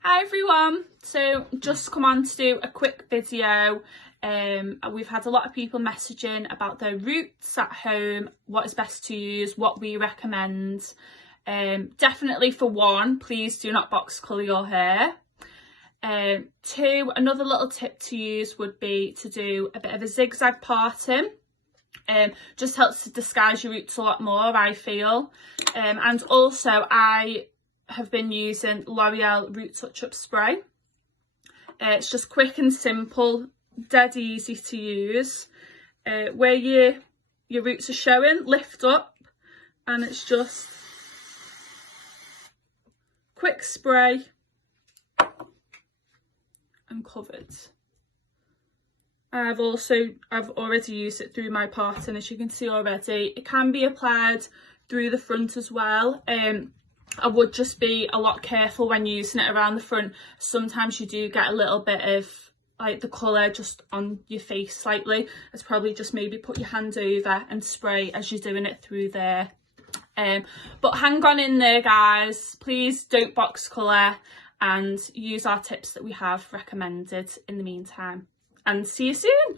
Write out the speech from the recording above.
Hi everyone, so just come on to do a quick video. We've had a lot of people messaging about their roots at home, what is best to use, what we recommend. Definitely for one, please do not box colour your hair. Two, another little tip to use would be to do a bit of a zigzag parting. Just helps to disguise your roots a lot more, I feel. And also I have been using L'Oreal Root Touch Up Spray. It's just quick and simple, dead easy to use. Where your roots are showing, lift up, and it's just quick spray and covered. I've already used it through my parting, as you can see already. It can be applied through the front as well. I would just be a lot careful when using it around the front. Sometimes you do get a little bit of like the colour just on your face slightly. It's probably just maybe put your hand over and spray as you're doing it through there. But hang on in there, guys. Please don't box colour and use our tips that we have recommended in the meantime. And see you soon.